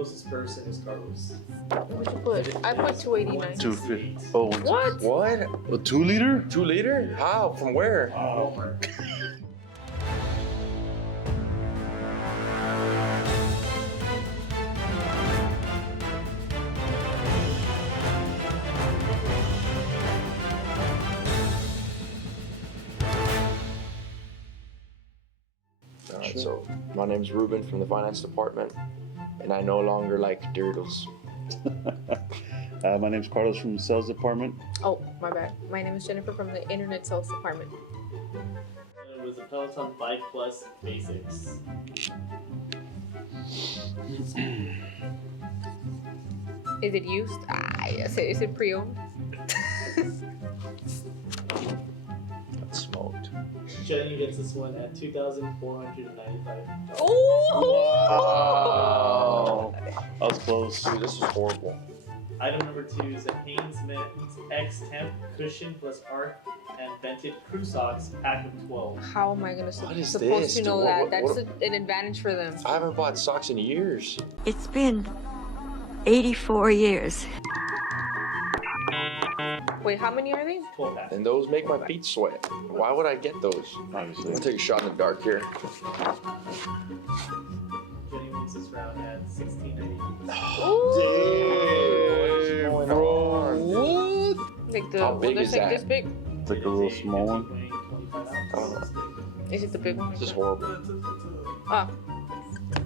closest person is Carlos. What you put? I put 289. 250. Oh, What? What? A 2 liter? 2 liter? How? From where? Walmart. Alright, so my name's Ruben from the finance department, and I no longer like dirtles. My name's Carlos from the sales department. Oh, my bad. My name is Jennifer from the internet sales department. It was a Peloton Bike Plus Basics. Is it used? Ah, yes. Is it pre-owned? Got smoked. Jenny gets this one at $2,495. Oh! I was close. Dude, this is horrible. Item number 2 is a Hanes Men's X Temp Cushion plus Arc and Vented Crew Socks, pack of 12. How am I gonna What is supposed this, to know dude? that? What- That's an advantage for them. I haven't bought socks in years. It's been 84 years. Wait, how many are they? 12 pack. And those make my feet sweat. Why would I get those? I'm Obviously. gonna take a shot in the dark here. Jenny wins this round at $16.99. Damn, bro. What? Like the How big they're is like that? this big? It's like a little small one. 25 Is it the big one? This is horrible. Ah, I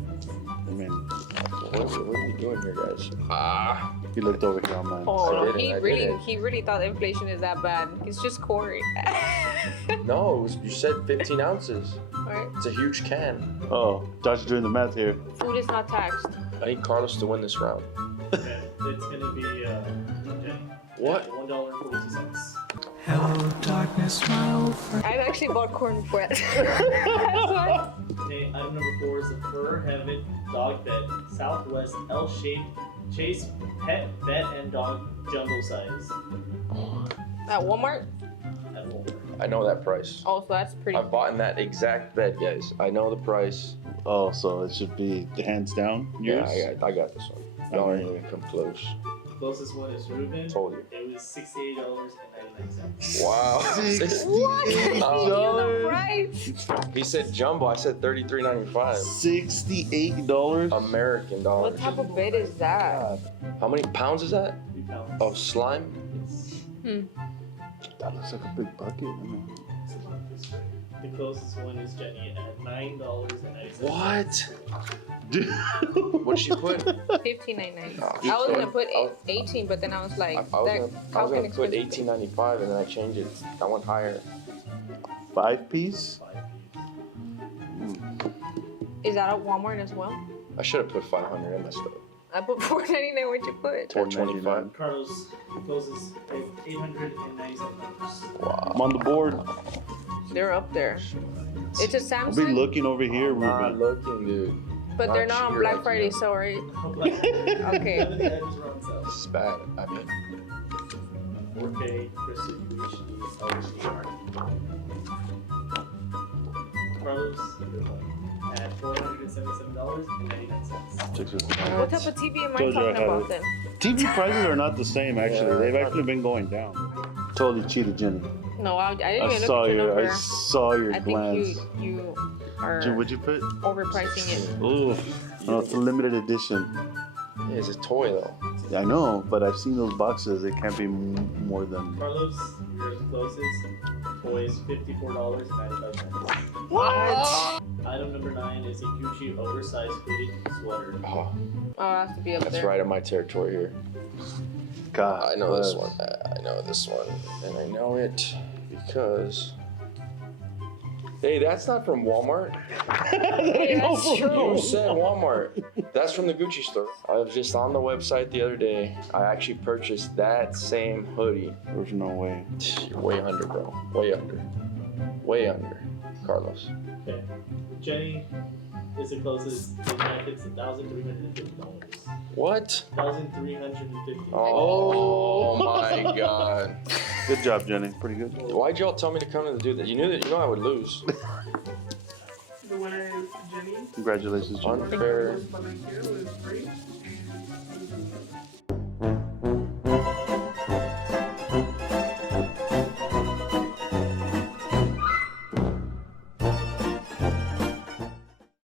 mean, What are we doing here, guys? Ah. he looked over here on mine. oh, I did it. he really thought inflation is that bad. It's just corn. No, it was, you said 15 ounces. Right? It's a huge can. Oh, Josh is doing the math here. Food is not taxed. I need Carlos to win this round. Okay, it's gonna be Jenny. What? $1.42. I've actually bought corn before. That's why. Okay, item number 4 is the Fur Heaven Dog Bed, Southwest L-shaped Chase Pet Vet and Dog Jumbo size At Walmart. at Walmart. I know that price. Oh, so that's pretty. I've bought in that exact bed, guys. I know the price. Oh, so it should be the hands down. Yours? Yeah, I got this one. Y'all ain't even come close. Closest one is Ruben. Told you. It was $68.99. Wow. What? You knew the $60. price. He said jumbo. I said $33.95. $68. American What dollars. type of bed is that? How many pounds is that 3 pounds. of slime? That looks like a big bucket. I mean, It's about this way. The closest one is Jenny at $9.97. What? dude. What did she put? $15.99. Oh, I was gonna put I was- 18, but then I was like, I was that gonna put expensive. $18.95 and then I changed it. I went higher. 5 piece? 5 Is that at Walmart as well? I should have put 500. I messed up. I put $4.99. What'd you put? $4.25. Carlos closes at $897. Wow. I'm on the board. They're up there. It's a I'll be Samsung, looking over here, I'm not Ruben. looking, dude. but they're not on cheater Black like Friday, you. so right. Okay. Okay. None of the items are on sale. This is bad. I mean, 4K Precision HD LHDR. Carlos at $477.99. What type of TV am I Told you I talking had about it. then? TV prices are not the same, actually. Yeah. They've actually been going down. Totally cheated, Jenny. No, I didn't I even saw look at your your, number. I saw your I think glance. you are Dude, what'd you put? overpricing it. Ooh, no, it's a limited edition. yeah, it's a toy though. I know, but I've seen those boxes. It can't be more than. Carlos, you're the closest. Toys $54.95. What? Item number 9 is a Gucci oversized hooded sweater. Oh, Oh, it has to be up that's there. right in my territory here. God, I know this one. I know this one, and I know it because. Hey, that's not from Walmart. Hey, that's true. You said Walmart. That's from the Gucci store. I was just on the website the other day. I actually purchased that same hoodie. There's no way. You're way under, bro. Way under. Way under. Carlos. Okay. Jenny is the closest. It's $1,350. What? $1,350. Oh my God. Good job, Jenny. Pretty good. Why'd y'all tell me to come to do that? You knew that. You know I would lose. The winner is Jenny. Congratulations, Jenny. Unfair. $1 is free.